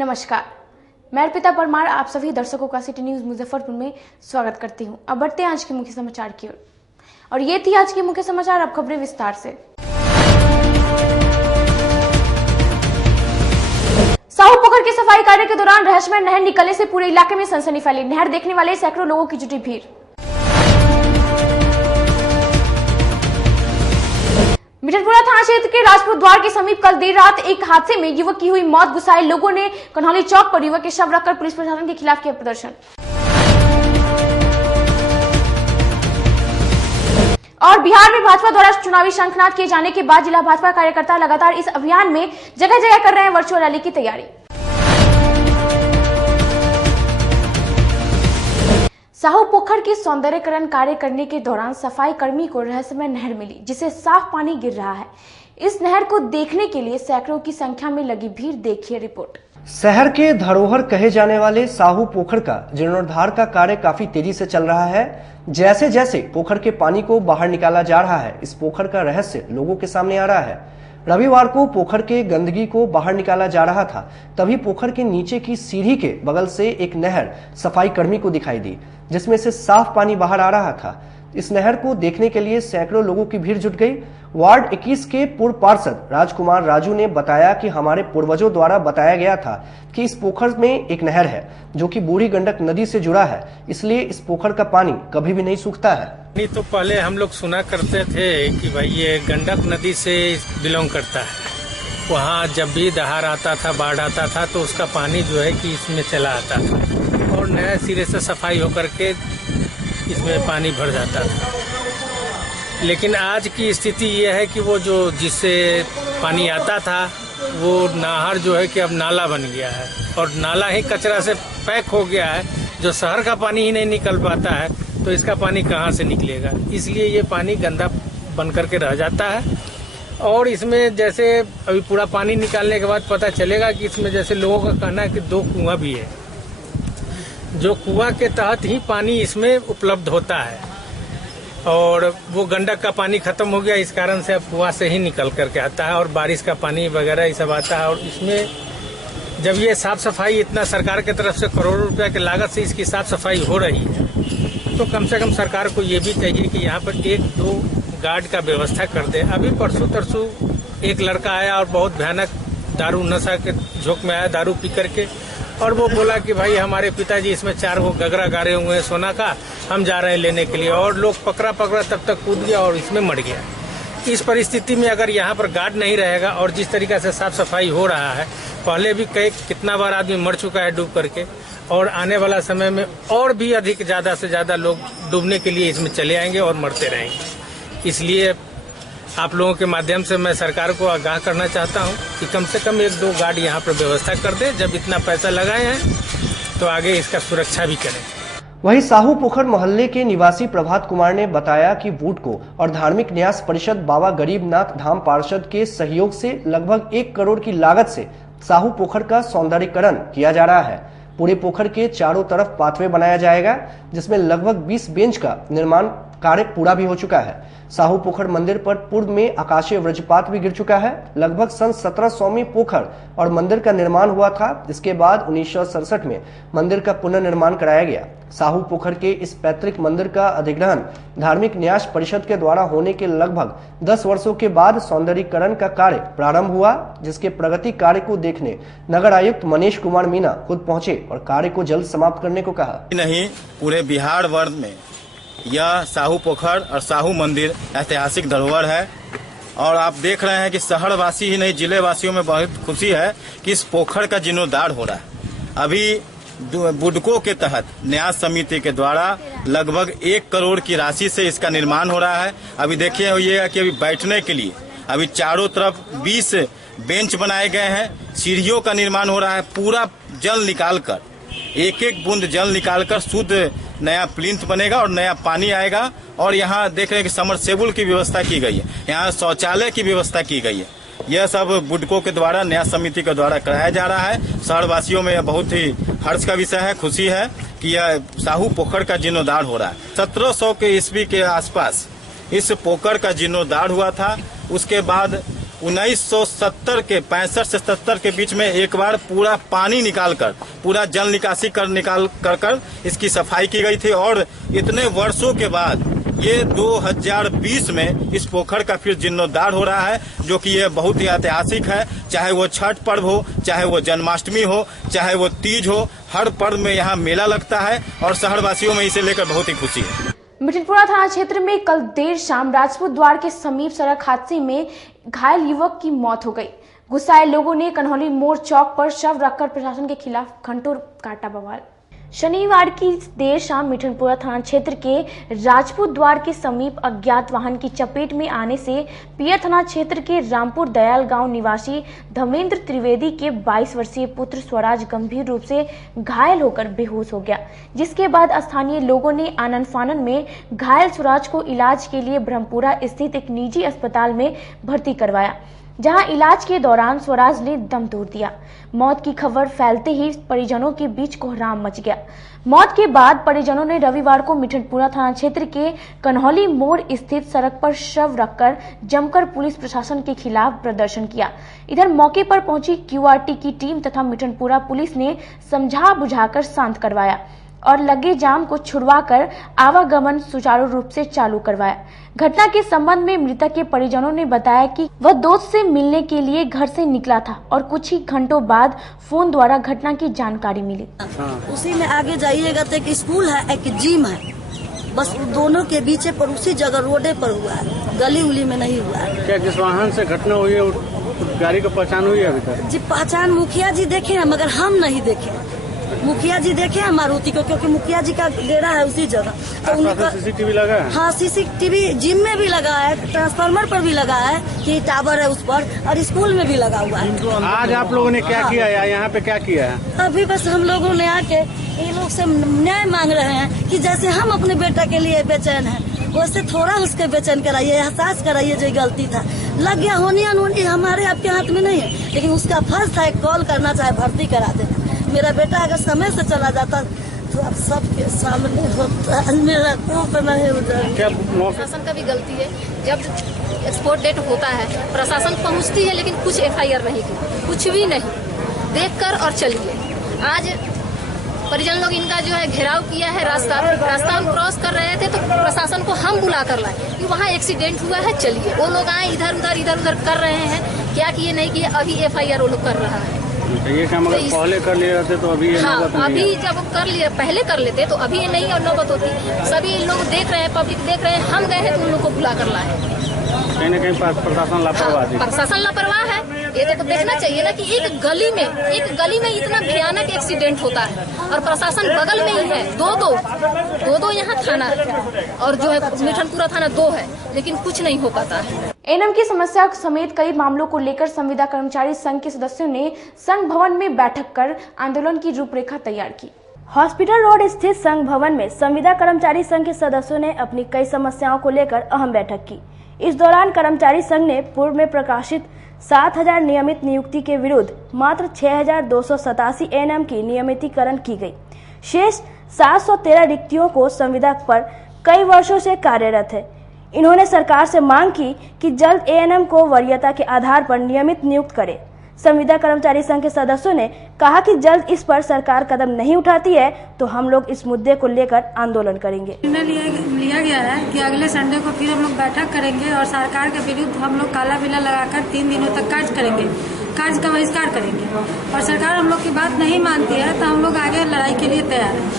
नमस्कार, मैं अर्पिता परमार आप सभी दर्शकों का सिटी न्यूज मुजफ्फरपुर में स्वागत करती हूं। अब बढ़ते हैं आज के मुख्य समाचार की ओर। और ये थी आज के मुख्य समाचार। अब खबरें विस्तार से। साहू पोखर के सफाई कार्य के दौरान रहस्यमय नहर निकलने से पूरे इलाके में सनसनी फैली। नहर देखने वाले सैकड़ों लोगों की जुटी भीड़। मिठनपुरा थाना क्षेत्र के राजपुर द्वार के समीप कल देर रात एक हादसे में युवक की हुई मौत गुस्साए लोगों ने कन्हौली चौक पर युवक के शव रखकर पुलिस प्रशासन के खिलाफ किया प्रदर्शन। और बिहार में भाजपा द्वारा चुनावी शंखनाद किए जाने के बाद जिला भाजपा कार्यकर्ता लगातार इस अभियान में जगह जगह कर रहे हैं वर्चुअल रैली की तैयारी। साहू पोखर के सौंदर्यीकरण कार्य करने के दौरान सफाई कर्मी को रहस्यमय नहर मिली जिसे साफ पानी गिर रहा है। इस नहर को देखने के लिए सैकड़ों की संख्या में लगी भीड़। देखिए रिपोर्ट। शहर के धरोहर कहे जाने वाले साहू पोखर का जीर्णोद्धार का कार्य काफी तेजी से चल रहा है। जैसे जैसे पोखर के पानी को बाहर निकाला जा रहा है, इस पोखर का रहस्य लोगों के सामने आ रहा है। रविवार को पोखर के गंदगी को बाहर निकाला जा रहा था, तभी पोखर के नीचे की सीढ़ी के बगल से एक नहर सफाई कर्मी को दिखाई दी, जिसमें से साफ पानी बाहर आ रहा था। इस नहर को देखने के लिए सैकड़ों लोगों की भीड़ जुट गई। वार्ड 21 के पूर्व पार्षद राजकुमार राजू ने बताया कि हमारे पूर्वजों द्वारा बताया गया था कि इस पोखर में एक नहर है जो कि बूढ़ी गंडक नदी से जुड़ा है, इसलिए इस पोखर का पानी कभी भी नहीं सूखता है। नहीं तो पहले हम लोग सुना करते थे कि भाई ये गंडक नदी से बिलोंग करता है। वहाँ जब भी दहाड़ आता था, बाढ़ आता था तो उसका पानी जो है कि इसमें चला आता था और नया सिरे से सफाई होकर के इसमें पानी भर जाता था। लेकिन आज की स्थिति ये है कि वो जो जिससे पानी आता था वो नहर जो है कि अब नाला बन गया है और नाला ही कचरा से पैक हो गया है। जो शहर का पानी ही नहीं निकल पाता है तो इसका पानी कहाँ से निकलेगा, इसलिए ये पानी गंदा बन करके रह जाता है। और इसमें जैसे अभी पूरा पानी निकालने के बाद पता चलेगा कि इसमें जैसे लोगों का कहना है कि 2 कुआं भी है, जो कुआं के तहत ही पानी इसमें उपलब्ध होता है और वो गंडक का पानी खत्म हो गया, इस कारण से अब कुआं से ही निकल करके आता है और बारिश का पानी वगैरह ये सब आता है। और इसमें जब ये साफ सफाई इतना सरकार की तरफ से करोड़ों रुपया की लागत से इसकी साफ सफाई हो रही है तो कम से कम सरकार को ये भी चाहिए कि यहाँ पर 1-2 गार्ड का व्यवस्था कर दे। अभी परसों तरसों एक लड़का आया और बहुत भयानक दारू नशा के झोंक में आया, दारू पी करके, और वो बोला कि भाई हमारे पिताजी इसमें 4 गो गगरा गारे हुए हैं सोना का, हम जा रहे हैं लेने के लिए। और लोग पकड़ा तब तक कूद गया और इसमें मर गया। इस परिस्थिति में अगर यहाँ पर गार्ड नहीं रहेगा और जिस तरीके से साफ सफाई हो रहा है, पहले भी कितना बार आदमी मर चुका है डूब करके, और आने वाला समय में और भी अधिक ज्यादा से ज्यादा लोग डूबने के लिए इसमें चले आएंगे और मरते रहेंगे। इसलिए आप लोगों के माध्यम से मैं सरकार को आगाह करना चाहता हूं कि कम से कम 1-2 गार्ड यहाँ पर व्यवस्था कर दे। जब इतना पैसा लगाए हैं तो आगे इसका सुरक्षा भी करें। वहीं साहू पोखर मोहल्ले के निवासी प्रभात कुमार ने बताया कि बूडको और धार्मिक न्यास परिषद बाबा गरीबनाथ धाम पार्षद के सहयोग से लगभग 1 करोड़ की लागत से साहू पोखर का सौंदर्यीकरण किया जा रहा है। पूरे पोखर के चारों तरफ पाथवे बनाया जाएगा, जिसमें लगभग 20 बेंच का निर्माण कार्य पूरा भी हो चुका है। साहू पोखर मंदिर पर पूर्व में आकाशीय वज्रपात भी गिर चुका है। लगभग सन 1700 में पोखर और मंदिर का निर्माण हुआ था। इसके बाद 1967 में मंदिर का पुनर्निर्माण कराया गया। साहू पोखर के इस पैतृक मंदिर का अधिग्रहण धार्मिक न्यास परिषद के द्वारा होने के लगभग 10 वर्षों के बाद सौंदर्यीकरण का कार्य प्रारंभ हुआ, जिसके प्रगति कार्य को देखने नगर आयुक्त मनीष कुमार मीना खुद पहुंचे और कार्य को जल्द समाप्त करने को कहा। नहीं, पूरे बिहार वर्ग में यह साहू पोखर और साहू मंदिर ऐतिहासिक धरोहर है और आप देख रहे हैं कि शहर वासी ही नहीं, जिले वासियों में बहुत खुशी है कि इस पोखर का जीर्णोद्धार हो रहा है। अभी बुडको के तहत न्यास समिति के द्वारा लगभग 1 करोड़ की राशि से इसका निर्माण हो रहा है। अभी देखिए ये कि अभी बैठने के लिए अभी चारों तरफ 20 बेंच बनाए गए हैं, सीढ़ियों का निर्माण हो रहा है। पूरा जल निकालकर, एक बूंद जल निकालकर शुद्ध नया प्लिंथ बनेगा और नया पानी आएगा। और यहाँ देख रहे हैं कि समरसेबुल की व्यवस्था की गई है, यहाँ शौचालय की व्यवस्था की गई है। यह सब बुडको के द्वारा, न्यास समिति के द्वारा कराया जा रहा है। शहरवासियों में यह बहुत ही हर्ष का विषय है, खुशी है कि यह साहू पोखर का जीर्णोद्धार हो रहा है। 1700 के ईस्वी के आसपास इस पोखर का जीर्णोद्धार हुआ था। उसके बाद 1970 के 65 से 70 के बीच में एक बार पूरा पानी निकालकर पूरा जल निकासी निकाल कर इसकी सफाई की गई थी। और इतने वर्षों के बाद ये 2020 में इस पोखर का फिर जीर्णोद्धार हो रहा है, जो कि ये बहुत ही ऐतिहासिक है। चाहे वो छठ पर्व हो, चाहे वो जन्माष्टमी हो, चाहे वो तीज हो, हर पर्व में यहाँ मेला लगता है और शहर वासियों में इसे लेकर बहुत ही खुशी है। मिठनपुरा थाना क्षेत्र में कल देर शाम राजपूत द्वार के समीप सड़क हादसे में घायल युवक की मौत हो गई। गुस्साए लोगों ने कन्हौली मोड़ चौक पर शव रखकर प्रशासन के खिलाफ घंटों काटा बवाल। शनिवार की देर शाम मिठनपुरा थाना क्षेत्र के राजपूत द्वार के समीप अज्ञात वाहन की चपेट में आने से पियर थाना क्षेत्र के रामपुर दयाल गांव निवासी धर्मेंद्र त्रिवेदी के 22 वर्षीय पुत्र स्वराज गंभीर रूप से घायल होकर बेहोश हो गया, जिसके बाद स्थानीय लोगों ने आनन फानन में घायल स्वराज को इलाज के लिए ब्रह्मपुरा स्थित एक निजी अस्पताल में भर्ती करवाया, जहां इलाज के दौरान स्वराज ने दम तोड़ दिया। मौत की खबर फैलते ही परिजनों के बीच कोहराम मच गया। मौत के बाद परिजनों ने रविवार को मिठनपुरा थाना क्षेत्र के कन्हौली मोड़ स्थित सड़क पर शव रखकर जमकर पुलिस प्रशासन के खिलाफ प्रदर्शन किया। इधर मौके पर पहुंची क्यूआरटी की टीम तथा मिठनपुरा पुलिस ने समझा बुझाकर शांत करवाया और लगे जाम को छुड़वाकर आवागमन सुचारू रूप से चालू करवाया। घटना के संबंध में मृतक के परिजनों ने बताया कि वह दोस्त से मिलने के लिए घर से निकला था और कुछ ही घंटों बाद फोन द्वारा घटना की जानकारी मिली। उसी में आगे जाइएगा तो एक स्कूल है, एक जिम है, बस दोनों के बीच पर उसी जगह रोडे पर हुआ है, गली उली में नहीं हुआ है। क्या जिस वाहन से घटना हुई है गाड़ी का पहचान हुई है अभी तक? जी पहचान मुखिया जी देखे हैं, मगर हम नहीं देखे। मुखिया जी देखे हैं मारुति को, क्योंकि मुखिया जी का डेरा है उसी जगह। तो उनका सीसीटीवी लगा है? हाँ, सीसीटीवी जिम में भी लगा है, ट्रांसफार्मर पर भी लगा है कि टावर है उस पर, और स्कूल में भी लगा हुआ है। आज आप लोगों ने क्या किया है यहाँ पे, क्या किया है? अभी बस हम लोगों ने आके ये लोग से न्याय मांग रहे हैं कि जैसे हम अपने बेटा के लिए बेचैन हैं, वैसे थोड़ा उसके बेचैन कराइए, एहसास कराइए जो गलती था। लग गया होनी अनहोनी हमारे आपके हाथ में नहीं है, लेकिन उसका फर्ज था कॉल करना, चाहे भर्ती करा देना। मेरा बेटा अगर समय से चला जाता तो अब सबके सामने होता, मेरा तो नहीं होता। प्रशासन का भी गलती है। जब एक्सपोर्ट डेट होता है प्रशासन पहुंचती है, लेकिन कुछ एफआईआर नहीं की, कुछ भी नहीं, देखकर और चलिए। आज परिजन लोग इनका जो है घेराव किया है, रास्ता हम क्रॉस कर रहे थे तो प्रशासन को हम बुला कर लाए कि वहाँ एक्सीडेंट हुआ है, चलिए। वो लोग आए इधर उधर कर रहे हैं, क्या किए नहीं किए, अभी एफआईआर वो लोग कर रहा है। ये काम अगर पहले कर लिए रहते तो अभी ये नौबत नहीं अभी जब कर लिए पहले कर लेते तो अभी ये नहीं और नौबत होती। सभी लोग देख रहे हैं, पब्लिक देख रहे हैं, हम गए हैं तो उन लोग को बुला कर लाए। कहीं न कहीं प्रशासन लापरवाह है। प्रशासन लापरवाह है। ये तो देखना चाहिए ना कि एक गली में इतना भयानक एक्सीडेंट होता है और प्रशासन बगल में ही है। दो यहाँ थाना है और जो है मिठनपुरा थाना 2 है, लेकिन कुछ नहीं हो पाता है। एनएम की समस्या समेत कई मामलों को लेकर संविदा कर्मचारी संघ के सदस्यों ने संघ भवन में बैठक कर आंदोलन की रूपरेखा तैयार की। हॉस्पिटल रोड स्थित संघ भवन में संविदा कर्मचारी संघ के सदस्यों ने अपनी कई समस्याओं को लेकर अहम बैठक की। इस दौरान कर्मचारी संघ ने पूर्व में प्रकाशित 7000 नियमित नियुक्ति के विरुद्ध मात्र 6287 एनएम की नियमितीकरण की गई। शेष 713 रिक्तियों को संविदा पर कई वर्षों से कार्यरत है। इन्होंने सरकार से मांग की कि जल्द एएनएम को वरीयता के आधार पर नियमित नियुक्त करे। संविदा कर्मचारी संघ के सदस्यों ने कहा कि जल्द इस पर सरकार कदम नहीं उठाती है तो हम लोग इस मुद्दे को लेकर आंदोलन करेंगे। निर्णय लिया गया है कि अगले संडे को फिर हम लोग बैठक करेंगे और सरकार के विरुद्ध हम लोग काला बिल्ला लगाकर 3 दिनों तक कार्य करेंगे, कार्य का बहिष्कार करेंगे। और सरकार हम लोग की बात नहीं मानती है तो हम लोग आगे लड़ाई के लिए तैयार हैं।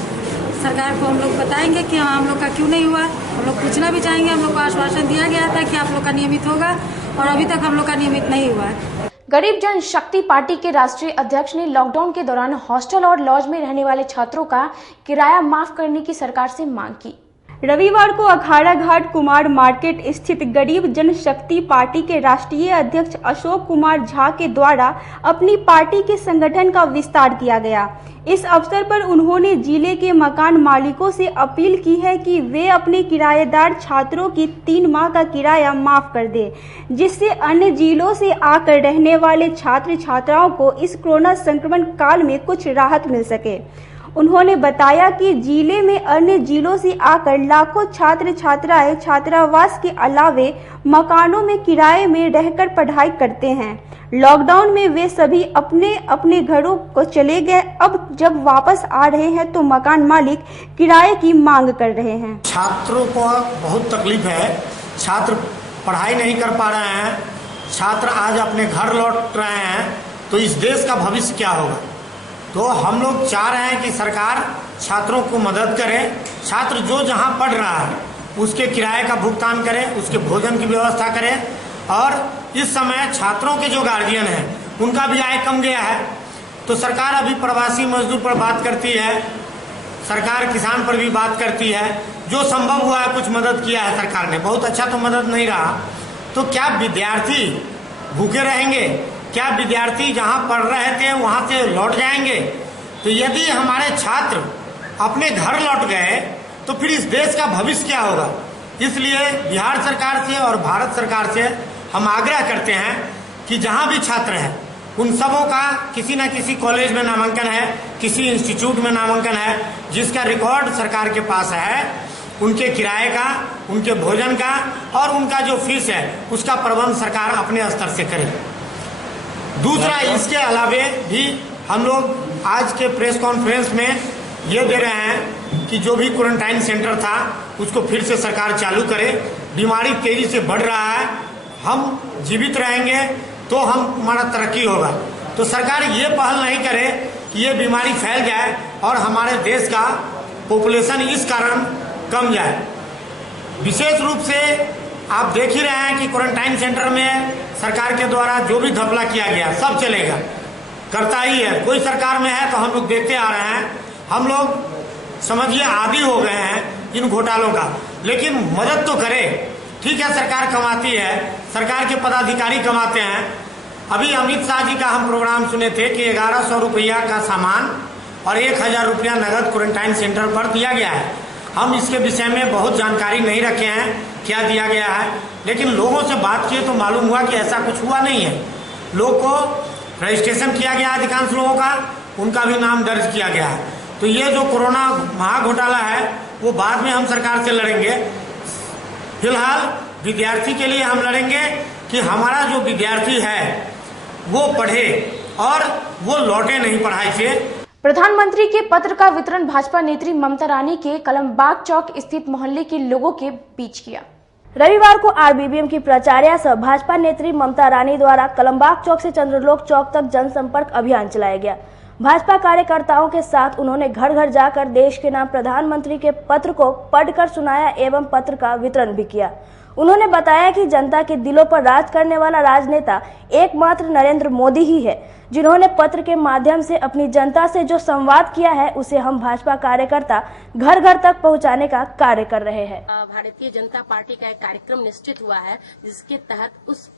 सरकार को हम लोग बताएंगे कि हम लोग का क्यों नहीं हुआ, हम लोग पूछना भी चाहेंगे। हम लोग को आश्वासन दिया गया था कि आप लोग का नियमित होगा और अभी तक हम लोग का नियमित नहीं हुआ है। गरीब जन शक्ति पार्टी के राष्ट्रीय अध्यक्ष ने लॉकडाउन के दौरान हॉस्टल और लॉज में रहने वाले छात्रों का किराया माफ करने की सरकार से मांग की। रविवार को अखाड़ा घाट कुमार मार्केट स्थित गरीब जनशक्ति पार्टी के राष्ट्रीय अध्यक्ष अशोक कुमार झा के द्वारा अपनी पार्टी के संगठन का विस्तार किया गया। इस अवसर पर उन्होंने जिले के मकान मालिकों से अपील की है कि वे अपने किराएदार छात्रों की 3 माह का किराया माफ कर दें, जिससे अन्य जिलों से आकर रहने वाले छात्र छात्राओं को इस कोरोना संक्रमण काल में कुछ राहत मिल सके। उन्होंने बताया कि जिले में अन्य जिलों से आकर लाखों छात्र छात्राएं छात्रावास के अलावे मकानों में किराए में रहकर पढ़ाई करते हैं। लॉकडाउन में वे सभी अपने अपने घरों को चले गए। अब जब वापस आ रहे हैं तो मकान मालिक किराए की मांग कर रहे हैं। छात्रों को बहुत तकलीफ है, छात्र पढ़ाई नहीं कर पा रहे हैं, छात्र आज अपने घर लौट रहे हैं, तो इस देश का भविष्य क्या होगा। तो हम लोग चाह रहे हैं कि सरकार छात्रों को मदद करे, छात्र जो जहां पढ़ रहा है उसके किराए का भुगतान करे, उसके भोजन की व्यवस्था करे। और इस समय छात्रों के जो गार्जियन हैं उनका भी आय कम गया है, तो सरकार अभी प्रवासी मजदूर पर बात करती है, सरकार किसान पर भी बात करती है। जो संभव हुआ है कुछ मदद किया है सरकार ने, बहुत अच्छा तो मदद नहीं रहा। तो क्या विद्यार्थी भूखे रहेंगे? क्या विद्यार्थी जहां पढ़ रहे थे वहां से लौट जाएंगे? तो यदि हमारे छात्र अपने घर लौट गए तो फिर इस देश का भविष्य क्या होगा। इसलिए बिहार सरकार से और भारत सरकार से हम आग्रह करते हैं कि जहां भी छात्र हैं उन सबों का किसी न किसी कॉलेज में नामांकन है, किसी इंस्टीट्यूट में नामांकन है, जिसका रिकॉर्ड सरकार के पास है, उनके किराए का, उनके भोजन का और उनका जो फीस है उसका प्रबंध सरकार अपने स्तर से करे। दूसरा, इसके अलावे भी हम लोग आज के प्रेस कॉन्फ्रेंस में ये दे रहे हैं कि जो भी क्वारंटाइन सेंटर था उसको फिर से सरकार चालू करे। बीमारी तेजी से बढ़ रहा है, हम जीवित रहेंगे तो हमारा तरक्की होगा। तो सरकार ये पहल नहीं करे कि ये बीमारी फैल जाए और हमारे देश का पॉपुलेशन इस कारण कम जाए। विशेष रूप से आप देख ही रहे हैं कि क्वारंटाइन सेंटर में सरकार के द्वारा जो भी घपला किया गया सब चलेगा, करता ही है। कोई सरकार में है तो हम लोग देखते आ रहे हैं, हम लोग समझिए आदी हो गए हैं इन घोटालों का। लेकिन मदद तो करे। ठीक है, सरकार कमाती है, सरकार के पदाधिकारी कमाते हैं। अभी अमित शाह जी का हम प्रोग्राम सुने थे कि 1100 रुपया का सामान और 1000 रुपया नगद क्वारंटाइन सेंटर पर दिया गया है। हम इसके विषय में बहुत जानकारी नहीं रखे हैं क्या दिया गया है, लेकिन लोगों से बात किए तो मालूम हुआ कि ऐसा कुछ हुआ नहीं है। लोग को रजिस्ट्रेशन किया गया, अधिकांश लोगों का उनका भी नाम दर्ज किया गया है। तो ये जो कोरोना महाघोटाला है वो बाद में हम सरकार से लड़ेंगे। फिलहाल विद्यार्थी के लिए हम लड़ेंगे कि हमारा जो विद्यार्थी है वो पढ़े और वो लौटे नहीं पढ़ाई से। प्रधानमंत्री के पत्र का वितरण भाजपा नेत्री ममता रानी के कलमबाग चौक स्थित मोहल्ले के लोगों के बीच किया। रविवार को आरबीबीएम की प्राचार्य सह भाजपा नेत्री ममता रानी द्वारा कलमबाग चौक से चंद्रलोक चौक तक जनसंपर्क अभियान चलाया गया। भाजपा कार्यकर्ताओं के साथ उन्होंने घर घर जाकर देश के नाम प्रधानमंत्री के पत्र को पढ़कर सुनाया एवं पत्र का वितरण भी किया। उन्होंने बताया कि जनता के दिलों पर राज करने वाला राजनेता एकमात्र नरेंद्र मोदी ही है, जिन्होंने पत्र के माध्यम से अपनी जनता से जो संवाद किया है उसे हम भाजपा कार्यकर्ता घर घर तक पहुंचाने का कार्य कर रहे हैं। भारतीय जनता पार्टी का एक कार्यक्रम निश्चित हुआ है जिसके तहत उस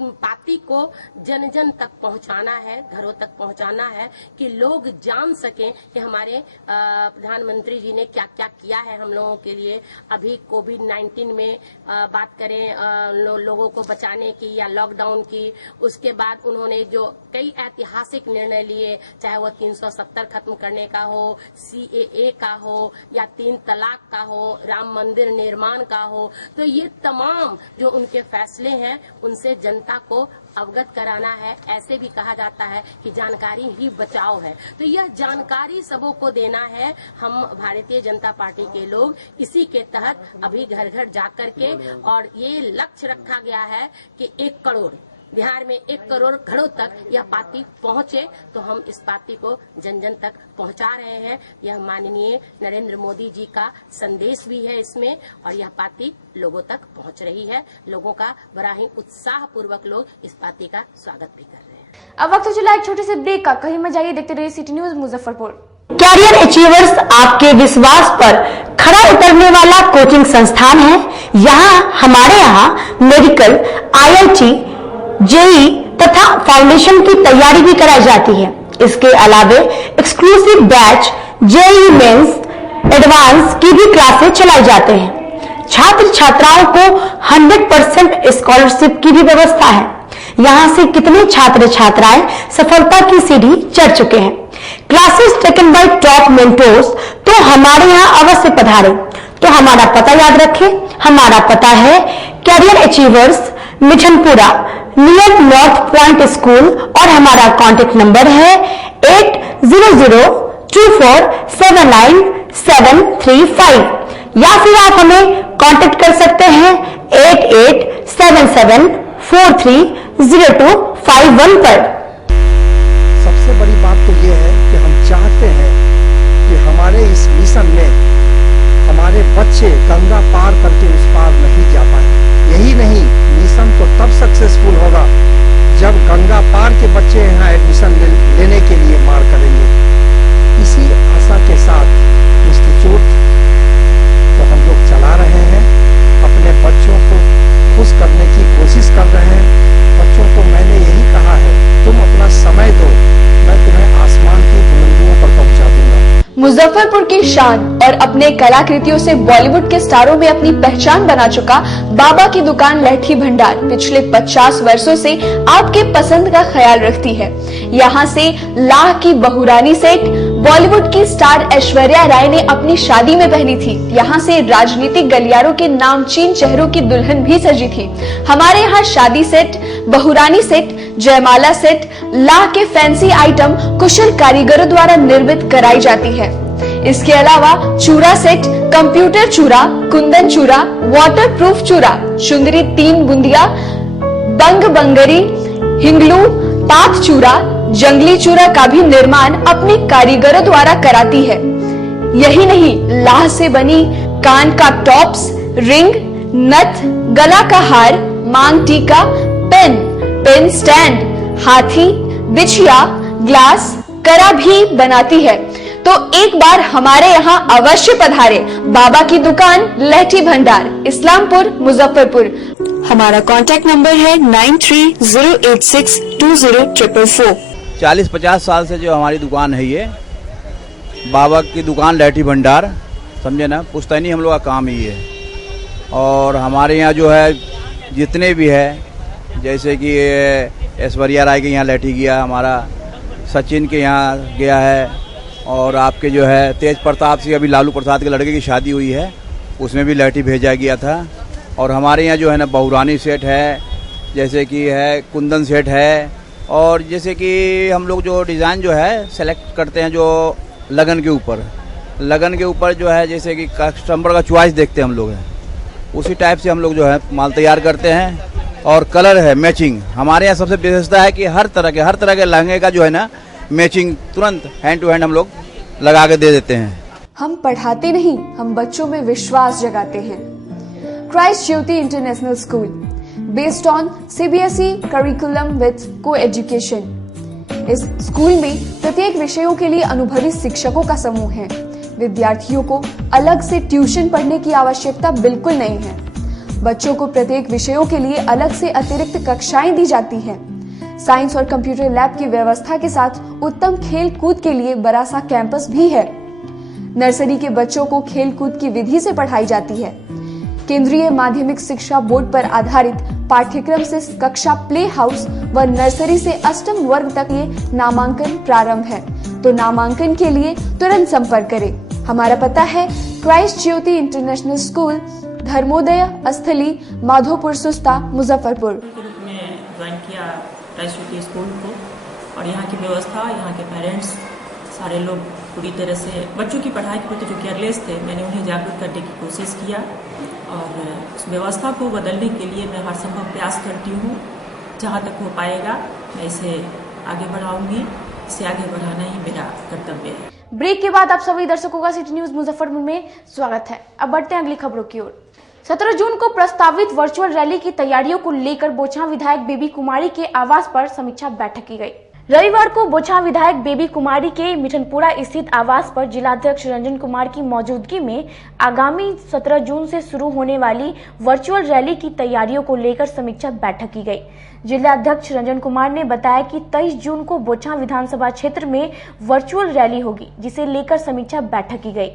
पार्टी को जन जन तक पहुंचाना है, घरों तक पहुंचाना है कि लोग जान सकें कि हमारे प्रधानमंत्री जी ने क्या क्या किया है हम लोगों के लिए। अभी कोविड-19 में बात करें लोगों को बचाने की या लॉकडाउन की, उसके बाद उन्होंने जो कई ऐतिहासिक निर्णय लिए, चाहे वो 370 खत्म करने का हो, CAA का हो या 3 तलाक का हो, राम मंदिर निर्माण का हो, तो ये तमाम जो उनके फैसले हैं उनसे जनता को अवगत कराना है। ऐसे भी कहा जाता है कि जानकारी ही बचाव है, तो यह जानकारी सबों को देना है। हम भारतीय जनता पार्टी के लोग इसी के तहत अभी घर घर जाकर के, और ये लक्ष्य रखा गया है कि 1 करोड़ बिहार में 1 करोड़ घरों तक यह पार्टी पहुंचे, तो हम इस पार्टी को जन जन तक पहुंचा रहे हैं। यह माननीय नरेंद्र मोदी जी का संदेश भी है इसमें, और यह पार्टी लोगों तक पहुंच रही है। लोगों का बड़ा ही उत्साह पूर्वक लोग इस पार्टी का स्वागत भी कर रहे हैं। अब वक्त चला एक छोटे से ब्रेक का। कहीं मत जाइए, देखते रहिए city news Muzaffarpur. Career achievers आपके विश्वास पर खरा उतरने वाला कोचिंग संस्थान है। हमारे यहाँ मेडिकल, IIT, JEE तथा फाउंडेशन की तैयारी भी कराई जाती है। इसके अलावे exclusive batch JEE mains, advance की भी क्लासेस चलाई जाते हैं। छात्र छात्राओं को 100% स्कॉलरशिप की भी व्यवस्था है। यहाँ से कितने छात्र छात्राएं सफलता की सीढ़ी चढ़ चुके हैं। Classes taken by top mentors, तो हमारे यहाँ अवश्य पधारें। तो हमारा पता याद रखें, हमारा पता है career achievers Mithanpura near north point school और हमारा कॉन्टेक्ट नंबर है 8002479735 या फिर आप हमें कांटेक्ट कर सकते हैं 8877430251 पर। सबसे बड़ी बात तो ये है कि हम चाहते हैं कि हमारे इस मिशन में हमारे बच्चे गंगा पार करके उस पार नहीं जा पाए। यही नहीं, मिशन तो तब सक्सेसफुल होगा जब गंगा पार के बच्चे यहाँ एडमिशन लेने के लिए मार करेंगे। इसी आशा के साथ इंस्टीट्यूट तो हम लोग चला रहे हैं, अपने बच्चों को खुश करने की कोशिश कर रहे हैं। बच्चों को मैंने यही कहा है, तुम अपना समय दो, मैं तुम्हें आसमान की बुलंदियों पर पहुंचा दूंगा। मुजफ्फरपुर की शान और अपने कलाकृतियों से बॉलीवुड के स्टारों में अपनी पहचान बना चुका बाबा की दुकान लहठी भंडार पिछले 50 वर्षों से आपके पसंद का ख्याल रखती है। यहाँ से लाह की बहुरानी सेट बॉलीवुड की स्टार ऐश्वर्या राय ने अपनी शादी में पहनी थी। यहाँ से राजनीतिक गलियारों के नामचीन चेहरों की दुल्हन भी सजी थी। हमारे यहाँ शादी सेट, बहुरानी सेट, जयमाला सेट, लाह के फैंसी आइटम कुशल कारीगरों द्वारा निर्मित कराई जाती है। इसके अलावा चूड़ा सेट, कंप्यूटर चूड़ा, कुंदन चूड़ा, वाटरप्रूफ चूड़ा, सुंदरी 3 बुंदिया, बंग बंगरी, हिंगलू, पात चूड़ा, जंगली चूड़ा का भी निर्माण अपने कारीगरों द्वारा कराती है। यही नहीं, लाह से बनी कान का टॉप्स, रिंग, नथ, गला का हार, मांग टीका, पेन स्टैंड, हाथी, बिछिया, ग्लास, करा भी बनाती है। तो एक बार हमारे यहाँ अवश्य पधारे। बाबा की दुकान लहठी भंडार, इस्लामपुर, मुजफ्फरपुर। हमारा कांटेक्ट नंबर है 9308620444। 40-50 साल से जो हमारी दुकान है, ये बाबा की दुकान लहठी भंडार, समझे ना, पुश्तैनी हम लोग का काम ही है। और हमारे यहाँ जो है जितने भी है, जैसे कि ऐश्वर्या राय के यहाँ लहठी गया, हमारा सचिन के यहाँ गया है, और आपके जो है तेज प्रताप सिंह, अभी लालू प्रसाद के लड़के की शादी हुई है, उसमें भी लहठी भेजा गया था। और हमारे यहाँ जो है ना बहुरानी सेट है, जैसे कि है कुंदन सेट है, और जैसे कि हम लोग जो डिज़ाइन जो है सेलेक्ट करते हैं जो लगन के ऊपर जो है, जैसे कि कस्टमर का चॉइस देखते हैं हम लोग हैं, उसी टाइप से हम लोग जो है माल तैयार करते हैं। और कलर है मैचिंग, हमारे यहाँ सबसे विशेषता है कि हर तरह के लहंगे का जो है ना मैचिंग तुरंत हैंड टू हैंड हम लोग लगा के दे देते हैं। हम पढ़ाते नहीं, हम बच्चों में विश्वास जगाते हैं। Christ Jyoti international school, based on CBSE curriculum with coeducation. इस स्कूल में प्रत्येक विषयों के लिए अनुभवी शिक्षकों का समूह है। विद्यार्थियों को अलग से ट्यूशन पढ़ने की आवश्यकता बिल्कुल नहीं है। बच्चों को प्रत्येक विषयों के लिए अलग से अतिरिक्त कक्षाएं दी जाती हैं। साइंस और कंप्यूटर लैब की व्यवस्था के साथ उत्तम खेल कूद के लिए बड़ा सा कैंपस भी है। नर्सरी के बच्चों को खेल कूद की विधि से पढ़ाई जाती है। केंद्रीय माध्यमिक शिक्षा बोर्ड पर आधारित पाठ्यक्रम से कक्षा प्ले हाउस व नर्सरी से अष्टम वर्ग तक ये नामांकन प्रारंभ है। तो नामांकन के लिए तुरंत संपर्क करें। हमारा पता है Christ Jyoti international school, Dharmodaya स्थली, माधोपुर सुस्ता, मुजफ्फरपुर। ज्वाइन किया क्राइस्ट ज्योति स्कूल को, और यहाँ की व्यवस्था, यहाँ के पेरेंट्स सारे लोग पूरी तरह से बच्चों की पढ़ाई के प्रति जो केयरलेस थे, मैंने उन्हें जागरूक करने की कोशिश किया। और उस व्यवस्था को बदलने के लिए मैं हर संभव प्रयास करती हूँ। जहाँ तक हो पाएगा मैं इसे आगे बढ़ाऊंगी। इसे आगे बढ़ाना ही मेरा कर्तव्य है। ब्रेक के बाद आप सभी दर्शकों का सिटी न्यूज मुजफ्फरपुर में स्वागत है। अब बढ़ते हैं अगली खबरों की ओर। 17 जून को प्रस्तावित वर्चुअल रैली की तैयारियों को लेकर बोचहां विधायक बेबी कुमारी के आवास पर समीक्षा बैठक की गई। रविवार को बोचहां विधायक बेबी कुमारी के मिठनपुरा स्थित आवास पर जिलाध्यक्ष रंजन कुमार की मौजूदगी में आगामी 17 जून से शुरू होने वाली वर्चुअल रैली की तैयारियों को लेकर समीक्षा बैठक की गई। जिलाध्यक्ष रंजन कुमार ने बताया कि 23 जून को बोचहां विधानसभा क्षेत्र में वर्चुअल रैली होगी, जिसे लेकर समीक्षा बैठक की गई।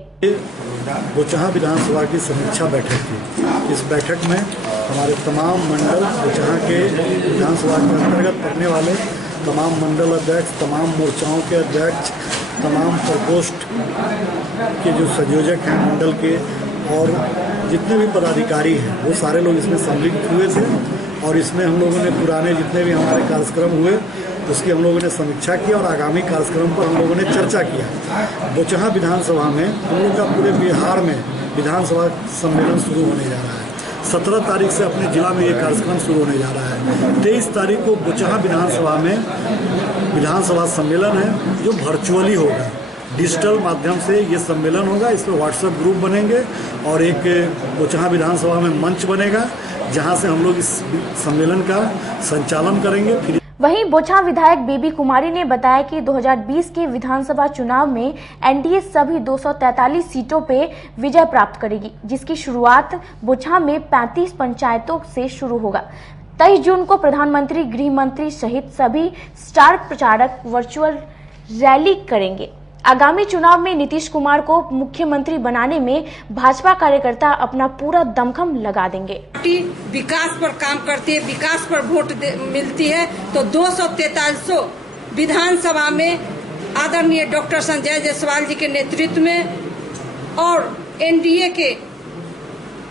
बोचहां विधानसभा की समीक्षा बैठक थी। इस बैठक में हमारे तमाम मंडल, बोचहां के विधानसभा के अंतर्गत पड़ने वाले तमाम मंडल अध्यक्ष, तमाम मोर्चाओं के अध्यक्ष, तमाम प्रकोष्ठ के जो संयोजक हैं मंडल के और जितने भी पदाधिकारी हैं वो सारे लोग इसमें सम्मिलित हुए थे और इसमें हम लोगों ने पुराने जितने भी हमारे कार्यक्रम हुए उसकी हम लोगों ने समीक्षा की और आगामी कार्यक्रम पर हम लोगों ने चर्चा किया। बोचहां विधानसभा में हम लोग का पूरे बिहार में विधानसभा सम्मेलन शुरू होने जा रहा है। 17 तारीख से अपने जिला में ये कार्यक्रम शुरू होने जा रहा है। 23 तारीख को बोचहां विधानसभा में विधानसभा सम्मेलन है जो वर्चुअली होगा, डिजिटल माध्यम से ये सम्मेलन होगा। इसमें व्हाट्सएप ग्रुप बनेंगे और एक बोचहां विधानसभा में मंच बनेगा जहां से हम लोग इस सम्मेलन का संचालन करेंगे। वहीं बोचहां विधायक बेबी कुमारी ने बताया कि 2020 के विधानसभा चुनाव में एनडीए सभी 243 सीटों पे विजय प्राप्त करेगी, जिसकी शुरुआत बोचहां में 35 पंचायतों से शुरू होगा। 23 जून को प्रधानमंत्री, गृह मंत्री सहित सभी स्टार प्रचारक वर्चुअल रैली करेंगे। आगामी चुनाव में नीतीश कुमार को मुख्यमंत्री बनाने में भाजपा कार्यकर्ता अपना पूरा दमखम लगा देंगे। पार्टी विकास पर काम करती है, विकास पर वोट मिलती है तो 243 विधानसभा में आदरणीय डॉक्टर संजय जायसवाल जी के नेतृत्व में और एनडीए के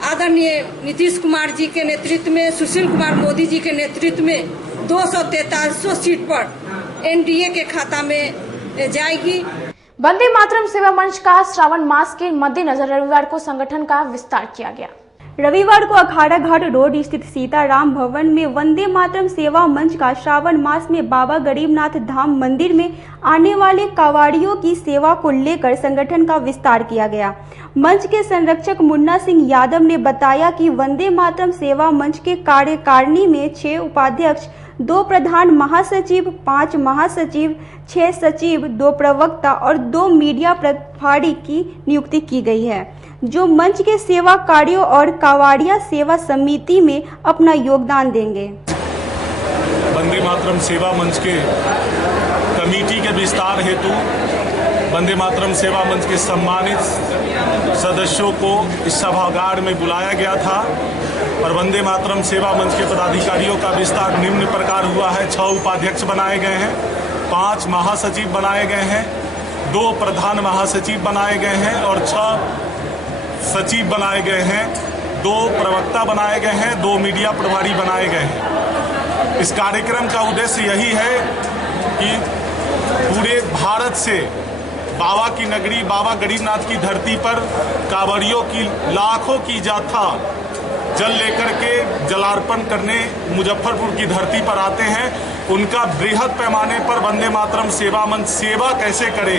आदरणीय नीतीश कुमार जी के नेतृत्व में, सुशील कुमार मोदी जी के नेतृत्व में 243 सीट पर एनडीए के खाता में जाएगी। वंदे मातरम सेवा मंच का श्रावण मास के मद्देनजर रविवार को संगठन का विस्तार किया गया। रविवार को अखाड़ा घाट रोड स्थित सीताराम भवन में वंदे मातरम सेवा मंच का श्रावण मास में बाबा गरीबनाथ धाम मंदिर में आने वाले कांवड़ियों की सेवा को लेकर संगठन का विस्तार किया गया। मंच के संरक्षक मुन्ना सिंह यादव ने बताया कि वंदे मातरम सेवा मंच के कार्यकारिणी में 6 उपाध्यक्ष, 2 प्रधान महासचिव, 5 महासचिव, 6 सचिव, 2 प्रवक्ता और 2 मीडिया प्रभारी की नियुक्ति की गई है, जो मंच के सेवा कार्यों और कांवड़िया सेवा समिति में अपना योगदान देंगे। वंदे मातरम सेवा मंच के कमेटी के विस्तार हेतु वंदे मातरम सेवा मंच के सम्मानित सदस्यों को इस सभागार में बुलाया गया था और वंदे मातरम सेवा मंच के पदाधिकारियों का विस्तार निम्न प्रकार हुआ है। 6 उपाध्यक्ष बनाए गए हैं, 5 महासचिव बनाए गए हैं, 2 प्रधान महासचिव बनाए गए हैं और 6 सचिव बनाए गए हैं, 2 प्रवक्ता बनाए गए हैं, 2 मीडिया प्रभारी बनाए गए हैं। इस कार्यक्रम का उद्देश्य यही है कि पूरे भारत से बाबा की नगरी, बाबा गरीबनाथ की धरती पर कांवड़ियों की लाखों की जाथा जल लेकर के जलार्पण करने मुजफ्फरपुर की धरती पर आते हैं। उनका बृहद पैमाने पर वंदे मातरम सेवा मंच सेवा कैसे करे,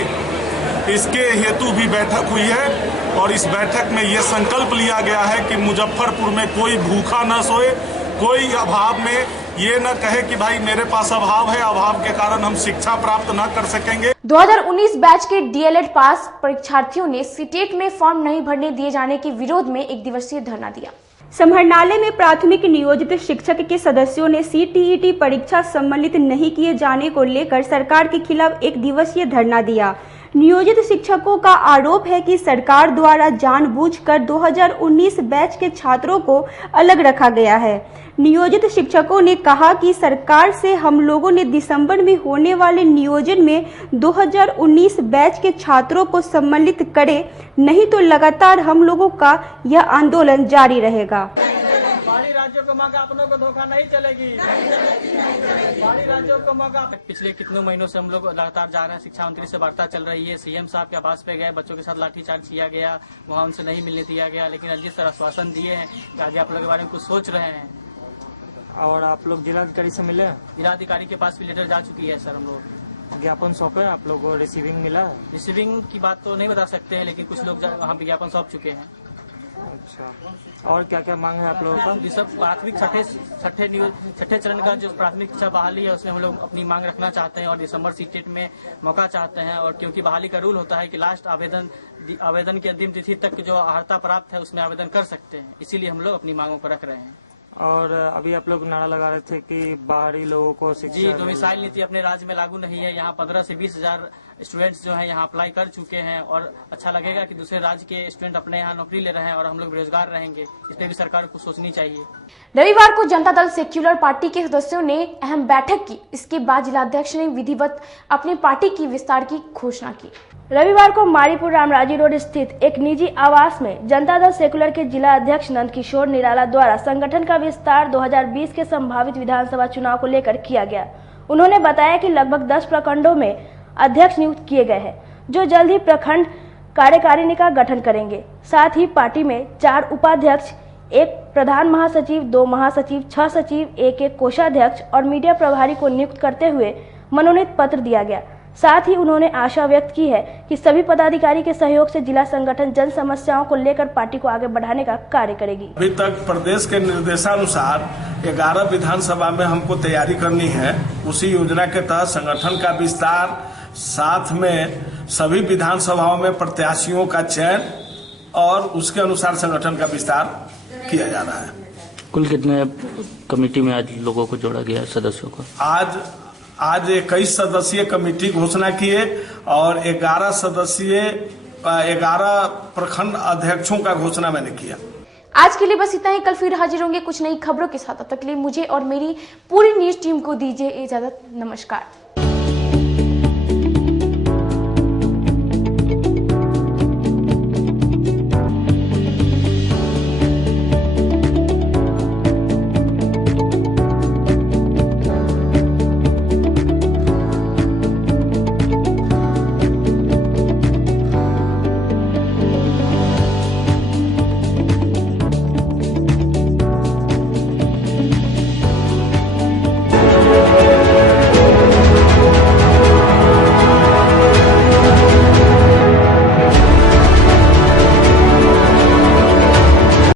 इसके हेतु भी बैठक हुई है और इस बैठक में ये संकल्प लिया गया है कि मुजफ्फरपुर में कोई भूखा न सोए, कोई अभाव में ये न कहे कि भाई मेरे पास अभाव है, अभाव के कारण हम शिक्षा प्राप्त न कर सकेंगे। 2019 बैच के डीएलएड पास परीक्षार्थियों ने सीटेट में फॉर्म नहीं भरने दिए जाने के विरोध में 1 दिवसीय धरना दिया। समहरणालय में प्राथमिक नियोजित शिक्षक के सदस्यों ने सीटीईटी परीक्षा सम्मिलित नहीं किए जाने को लेकर सरकार के खिलाफ 1 दिवसीय धरना दिया। नियोजित शिक्षकों का आरोप है कि सरकार द्वारा जानबूझकर 2019 बैच के छात्रों को अलग रखा गया है। नियोजित शिक्षकों ने कहा कि सरकार से हम लोगों ने दिसंबर में होने वाले नियोजन में 2019 बैच के छात्रों को सम्मिलित करे, नहीं तो लगातार हम लोगों का यह आंदोलन जारी रहेगा। बाहरी राज्यों को मौका, अपनों को धोखा नहीं चलेगी। बाहरी राज्यों को मौका। पिछले कितने महीनों से हम लोग लगातार जा रहे हैं, शिक्षा मंत्री से वार्ता चल रही है, सीएम साहब के आवास पे गए, बच्चों के साथ लाठीचार्ज किया गया, वहाँ उनसे नहीं मिलने दिया गया, लेकिन अजीत सर आश्वासन दिए हैं कि आगे आप लोग के बारे में कुछ सोच रहे हैं। और आप लोग जिलाधिकारी से मिले? जिलाधिकारी के पास भी लेटर जा चुकी है सर। हम लोग ज्ञापन सौंपे, आप लोग को रिसीविंग मिला? रिसीविंग की बात तो नहीं बता सकते हैं, लेकिन कुछ लोग वहाँ पे ज्ञापन सौंप चुके हैं। अच्छा, और क्या क्या मांग है आप लोगों का? जी सब प्राथमिक छठे चरण का जो प्राथमिक शिक्षा बहाली है उसमें हम लोग अपनी मांग रखना चाहते हैं और दिसंबर सीटेट में मौका चाहते हैं। और क्योंकि बहाली का रूल होता है कि लास्ट आवेदन की अंतिम तिथि तक जो अर्हता प्राप्त है उसमें आवेदन कर सकते हैं, इसीलिए हम लोग अपनी मांगों को रख रहे हैं। और अभी आप लोग नारा लगा रहे थे कि बाहरी लोगों को शिक्षा। जी, डोमिसाइल नीति अपने राज्य में लागू नहीं है। यहाँ 15 से 20 हजार स्टूडेंट्स जो हैं यहाँ अप्लाई कर चुके हैं और अच्छा लगेगा कि दूसरे राज्य के स्टूडेंट अपने यहाँ नौकरी ले रहे हैं और हम लोग बेरोजगार रहेंगे। इस पर भी सरकार को सोचनी चाहिए। रविवार को जनता दल सेक्युलर पार्टी के सदस्यों ने अहम बैठक की। इसके बाद जिलाध्यक्ष ने विधिवत अपनी पार्टी की विस्तार की घोषणा की। रविवार को मारीपुर रामराजी रोड स्थित एक निजी आवास में जनता दल सेकुलर के जिला अध्यक्ष नंदकिशोर निराला द्वारा संगठन का विस्तार 2020 के संभावित विधानसभा चुनाव को लेकर किया गया। उन्होंने बताया कि लगभग 10 प्रखंडों में अध्यक्ष नियुक्त किए गए हैं, जो जल्द ही प्रखंड कार्यकारिणी का गठन करेंगे। साथ ही पार्टी में 4 उपाध्यक्ष, 1 प्रधान महासचिव, 2 महासचिव, 6 सचिव, 1 कोषाध्यक्ष और मीडिया प्रभारी को नियुक्त करते हुए मनोनीत पत्र दिया गया। साथ ही उन्होंने आशा व्यक्त की है कि सभी पदाधिकारी के सहयोग से जिला संगठन जन समस्याओं को लेकर पार्टी को आगे बढ़ाने का कार्य करेगी। अभी तक प्रदेश के निर्देशानुसार 11 विधानसभा में हमको तैयारी करनी है। उसी योजना के तहत संगठन का विस्तार, साथ में सभी विधानसभाओं में प्रत्याशियों का चयन और उसके अनुसार संगठन का विस्तार किया जा रहा है। कुल कितने कमेटी में आज लोगों को जोड़ा गया, सदस्यों को? आज 21 सदस्यीय कमेटी घोषणा किए और 11 प्रखंड अध्यक्षों का घोषणा मैंने किया। आज के लिए बस इतना ही। कल फिर हाजिर होंगे कुछ नई खबरों के साथ। तब तक के लिए मुझे और मेरी पूरी न्यूज टीम को दीजिए इजाजत। नमस्कार।